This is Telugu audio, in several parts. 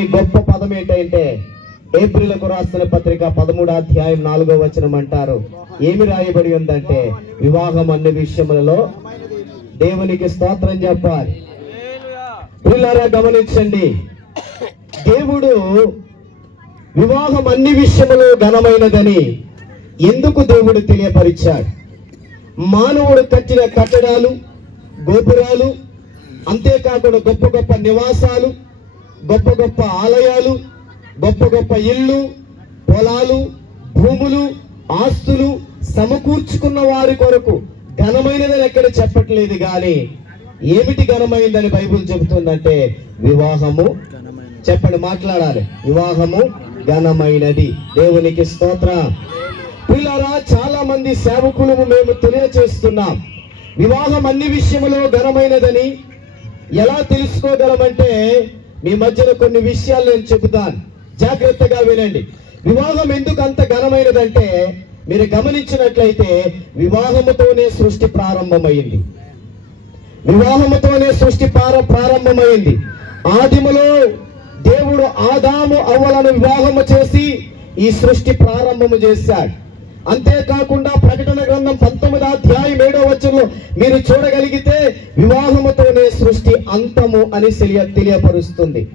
గొప్ప పదం ఏంటంటే ఏప్రిల్కు రాస్తున్న పత్రిక పదమూడు అధ్యాయం నాలుగో వచనం అంటారు. ఏమి రాయబడి ఉందంటే వివాహం అన్ని విషయములలో దేవునికి స్తోత్రం చెప్పాలి. పిల్లరా గమనించండి. దేవుడు వివాహం అన్ని విషయములు ఘనమైనదని ఎందుకు దేవుడు తెలియపరిచాడు? మానవుడు కట్టిన కట్టడాలు గోపురాలు అంతేకాకుండా గొప్ప గొప్ప నివాసాలు గొప్ప గొప్ప ఆలయాలు గొప్ప గొప్ప ఇళ్ళు పొలాలు భూములు ఆస్తులు సమకూర్చుకున్న వారి కొరకు ఘనమైనదని ఎక్కడ చెప్పట్లేదు కానీ ఏమిటి ఘనమైందని బైబుల్ చెబుతుందంటే వివాహము. చెప్పండి మాట్లాడాలి. వివాహము ఘనమైనది. దేవునికి స్తోత్ర. పిల్లరా చాలా మంది సేవకులు మేము తెలియచేస్తున్నాం. వివాహం అన్ని విషయములో ఘనమైనదని ఎలా తెలుసుకోగలమంటే మీ మధ్యలో కొన్ని విషయాలు నేను చెబుతాను. జాగ్రత్తగా వినండి. వివాహం ఎందుకు అంత ఘనమైనదంటే మీరు గమనించినట్లయితే వివాహముతోనే సృష్టి ప్రారంభమైంది. వివాహముతోనే సృష్టి ప్రార ప్రారంభమైంది. ఆదిములో దేవుడు ఆదాము అవ్వలను వివాహము చేసి ఈ సృష్టి ప్రారంభము చేశాడు. అంతేకాకుండా ప్రకటన గ్రంథం మీరు చూడగలిగితే వివాహముతోనే సృష్టి అంతము అని తెలియ తెలియపరుస్తుంది.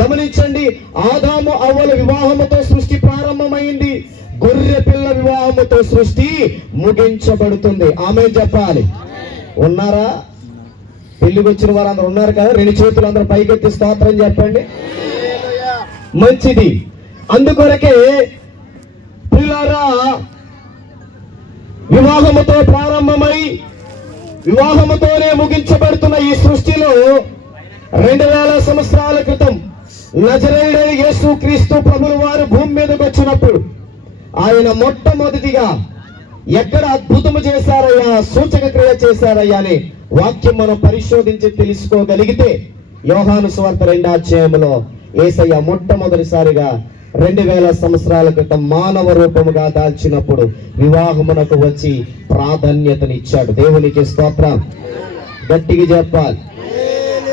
గమనించండి ఆదాము అవ్వల వివాహముతో సృష్టి ప్రారంభమైంది. గొర్రె పిల్ల వివాహముతో సృష్టి ముగించబడుతుంది. ఆమె చెప్పాలి. ఉన్నారా? పెళ్ళికి వచ్చిన వారందరూ ఉన్నారు కదా? రెండు చేతులు అందరూ పైకెత్తి స్తోత్రం చెప్పండి. మంచిది. అందుకొరకే పిల్లరా వివాహముతో ప్రారంభమై వివాహముతోనే ముగించబడుతున్న ఈ సృష్టిలో రెండు వేల సంవత్సరాల క్రితం నజరేయుడైన యేసు క్రీస్తు ప్రభులు వారు భూమి మీదకి వచ్చినప్పుడు ఆయన మొట్టమొదటిగా ఎక్కడ అద్భుతము చేశారయ్యా సూచక క్రియ చేశారయ్యా అని వాక్యం మనం పరిశోధించి తెలుసుకోగలిగితే యోహాను స్వార్థ రెండో అధ్యాయంలో ఏసయ్య మొట్టమొదటిసారిగా రెండు వేల సంవత్సరాల క్రితం మానవ రూపముగా దాల్చినప్పుడు వివాహమునకు వచ్చి ప్రాధాన్యతనిచ్చాడు. దేవునికి స్తోత్రం. గట్టికి చెప్పాలి.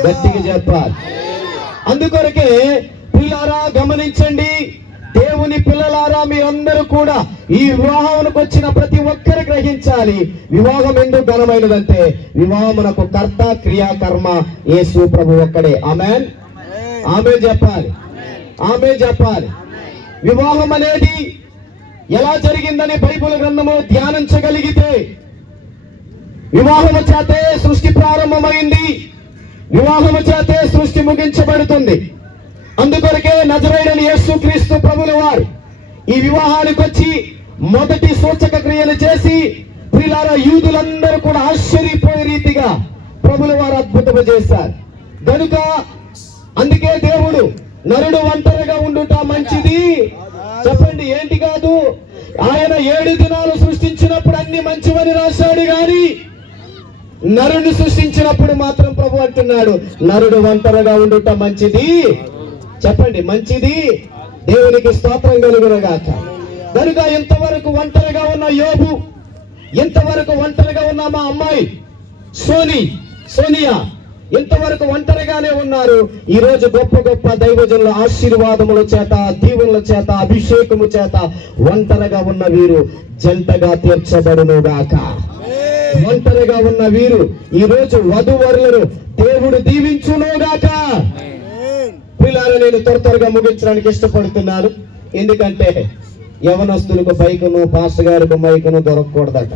గట్టికి చెప్పాలి. అందుకొరకే పిల్లారా గమనించండి. దేవుని పిల్లలారా మీరందరూ కూడా ఈ వివాహానికి వచ్చిన ప్రతి ఒక్కరు గ్రహించాలి. వివాహం ఎందుకు ఘనమైనదంటే వివాహమునకు కర్త క్రియాకర్మ యేసు ప్రభు ఒక్కడే. ఆమెన్? ఆమె చెప్పాలి. ఆమె చెప్పాలి. వివాహం అనేది ఎలా జరిగిందని బైబుల్ గ్రంథము ధ్యానించగలిగితే వివాహము చేతే సృష్టి ప్రారంభమైంది వివాహము చేతే సృష్టి ముగించబడుతుంది. అందుకొరకే నజరైన యేసు క్రీస్తు ప్రభుల వారు ఈ వివాహానికి వచ్చి మొదటి సూచక క్రియలు చేసి ప్రిలార యూదులందరూ కూడా ఆశ్చర్యపోయే రీతిగా ప్రభుల వారు అద్భుతము చేశారు. కనుక అందుకే దేవుడు నరుడు ఒంటరిగా ఉండుట మంచిది. చెప్పండి ఏంటి కాదు? ఆయన ఏడు దినాలు సృష్టించినప్పుడు అన్ని మంచివని రాశాడు గాని నరుని సృష్టించినప్పుడు మాత్రం ప్రభు అంటున్నాడు నరుడు ఒంటరిగా ఉండుట మంచిది. చెప్పండి మంచిది. దేవునికి స్తోత్రం కలుగునగాక. కనుక ఇంతవరకు ఒంటరిగా ఉన్న యోబు ఇంతవరకు ఒంటరిగా ఉన్న మా అమ్మాయి సోని సోనియా ఇంతవరకు ఒంటరిగానే ఉన్నారు? ఈ రోజు గొప్ప గొప్ప దైవజనుల ఆశీర్వాదముల చేత దీవుల చేత అభిషేకము చేత ఒంటరిగా ఉన్న వీరు జంటగా తీర్చబడును గాక. ఒంటరిగా ఉన్న వీరు ఈ రోజు వధువరులను దేవుడు దీవించును గాక. పిల్లలు నేను త్వర త్వరగా ముగించడానికి ఇష్టపడుతున్నాను. ఎందుకంటే యవనస్తులకు బైకును పాస్టర్ గారికి మైకును దొరకకూడదట.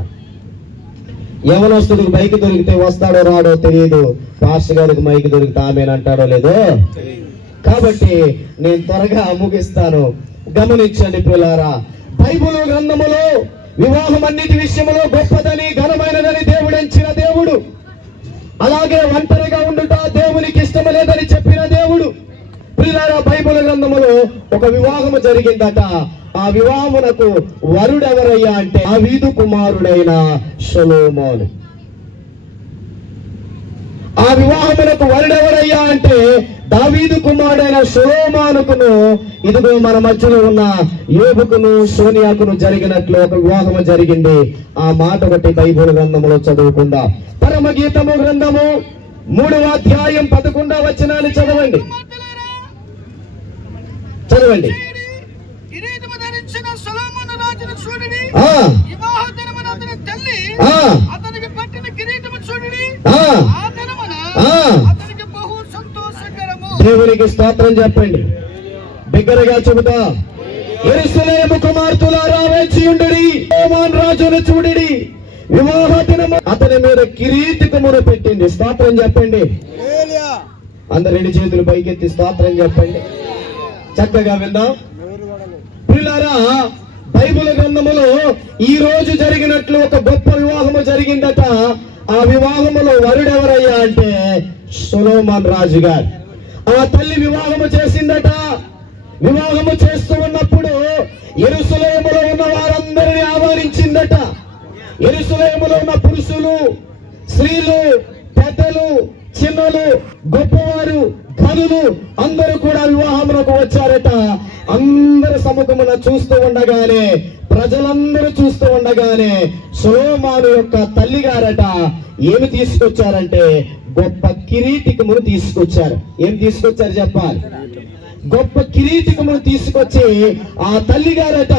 యవనస్తుడికి మైకి దొరికితే వస్తాడో రాడో తెలియదు పాస్టర్ గారికి మైకి దొరికితే ఆమెనంటాడో లేదో? కాబట్టి నేను త్వరగా ముగిస్తాను. గమనించండి పిల్లారా బైబుల్ గ్రంథములో వివాహం అన్నిటి విషయములో గొప్పదని ఘనమైనదని దేవుడు ఎంచిన దేవుడు. అలాగే ఒంటరిగా ఉండుట దేవునికి ఇష్టం లేదని చెప్పి ద్వారా బైబుల్ గ్రంథములో ఒక వివాహము జరిగిందట. ఆ వివాహమునకు వరుడెవరయ్యా అంటే ఆ వీధు కుమారుడైన సొలోమోను ఆ వివాహమునకు వరుడెవరయ్యా అంటే దావీదు కుమారుడైన సొలోమానుకును ఇదిగో మన మధ్యలో ఉన్న యోబుకును సోనియాకును జరిగినట్లు ఒక వివాహము జరిగింది. ఆ మాట ఒకటి బైబుల్ గ్రంథములో చదువుకుందాం. పరమ గీతము గ్రంథము మూడవ అధ్యాయం పదకొండవ వచనాన్ని చదవండి. చదవండి. కిరీటము ధరించిన సొలొమోను రాజును చూడండి ఆ, వివాహ దినమున అతని తల్లి ఆ, అతనికి పట్టిన కిరీటము చూడండి ఆ. ఆ. దినమున ఆ. అతనికి బహు సంతోషకరము దేవునికి స్తోత్రం చెప్పండి. బిగ్గరగా చెబుతా. ఎరుసలేము కుమార్తెలారా ఉండుడి. ఓమాన్ రాజును చూడుడి. వివాహ దినము అతని మీద కిరీటికమును పెట్టింది స్తోత్రం చెప్పండి. అందరు రెండు చేతులు పైకెత్తి స్తోత్రం చెప్పండి. చక్కగా విందాం. పిల్లరా బైబుల్ గ్రంథములో ఈ రోజు జరిగినట్లు ఒక గొప్ప వివాహము జరిగిందట. ఆ వివాహములో వరుడెవరయ్యా అంటే సొలోమాన్ రాజు గారు ఆ తల్లి వివాహము చేసిందట. వివాహము చేస్తూ ఉన్నప్పుడు ఎరుసలేములో ఉన్న వారందరిని ఆహ్వానించిందట. ఎరుసలేములో ఉన్న పురుషులు స్త్రీలు పెద్దలు చిన్నలు గొప్పవారు ధనులు అందరూ వివాహమునకు వచ్చారట. అందరి సముఖమున చూస్తూ ఉండగానే ప్రజలందరూ చూస్తూ ఉండగానే సులోమాను యొక్క తల్లి గారట ఏమి తీసుకొచ్చారంటే గొప్ప కిరీటికమును తీసుకొచ్చారు. ఏం తీసుకొచ్చారు చెప్పాలి? గొప్ప కిరీటికమును తీసుకొచ్చి ఆ తల్లి గారట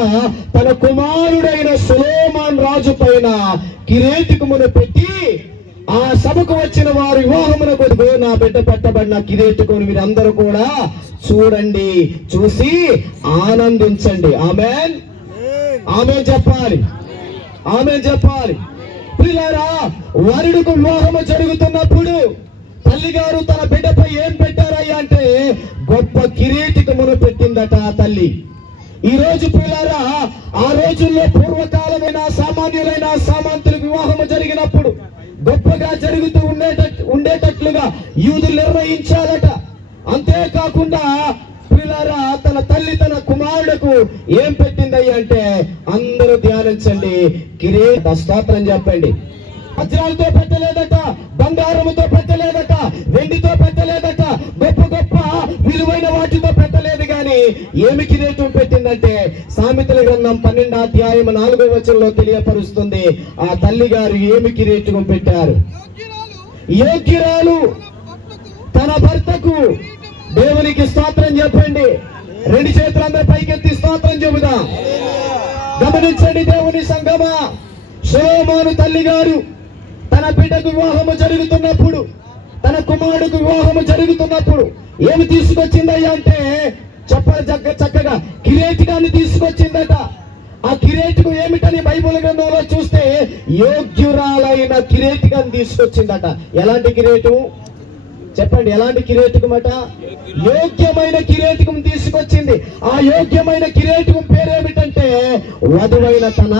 తన కుమారుడైన సులోమాన్ రాజు పైన కిరీటికమును పెట్టి ఆ సభకు వచ్చిన వారు వివాహమున కొడుకు నా బిడ్డ పెట్టబడిన కిరీటికమును మీరు అందరూ కూడా చూడండి చూసి ఆనందించండి. ఆమె ఆమె చెప్పాలి. ఆమె చెప్పాలి. పిల్లరా వరుడుకు వివాహము జరుగుతున్నప్పుడు తల్లిగారు తన బిడ్డపై ఏం పెట్టారయ్యా అంటే గొప్ప కిరీటికమును పెట్టిందట ఆ తల్లి. ఈ రోజు పిల్లారా ఆ రోజుల్లో పూర్వకాలమైన సామాన్యులైన సామంతులకు వివాహము జరిగినప్పుడు గొప్పగా జరుగుతూ ఉండేట ఉండేటట్లుగా యూదులు నిర్వహించాలట అంతేకాకుండా పిల్లరా తన తల్లి తన కుమారుడుకు ఏం పెట్టిందయ్యా అంటే అందరూ ధ్యానించండి కిరీట స్తోత్రం చెప్పండి. వజ్రాలతో పెట్టలేదట బంగారముతో పెట్టలేదట వెండితో పెట్ట ఏమి కిరీటం పెట్టిందంటే సామెతల గ్రంథం పన్నెండు అధ్యాయం నాలుగో వచనంలో తెలియపరుస్తుంది. ఆ తల్లి గారు ఏమి కిరీటం పెట్టారు? యోగ్యురాలు తన భర్తకు దేవునికి స్తోత్రం చెప్పండి. రెండు చేతులు అందరూ పైకెత్తి స్తోత్రం చెబుదా. గమనించండి దేవుని సంగమా. సోమాను తల్లి గారు తన బిడ్డకు వివాహము జరుగుతున్నప్పుడు తన కుమారుడికి వివాహము జరుగుతున్నప్పుడు ఏమి తీసుకొచ్చిందయ్యా అంటే చెప్పాలి చక్క చక్కగా. కిరీటికాన్ని తీసుకొచ్చిందట. ఆ కిరీటికు ఏమిటని బైబుల్ గ్రంథంలో చూస్తే యోగ్యురాలైన కిరీటికాన్ని తీసుకొచ్చిందట. ఎలాంటి కిరీటం? చెప్పండి ఎలాంటి కిరీటకమట? యోగ్యమైన కిరీటకం తీసుకొచ్చింది. ఆ యోగ్యమైన కిరీటకం పేరేమిటంటే వధువైన తన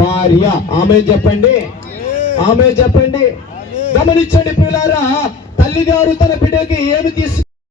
భార్య. ఆమె చెప్పండి. ఆమె చెప్పండి. గమనించండి పిల్లారా తల్లిగారు తన బిడ్డకి ఏమి తీసుకు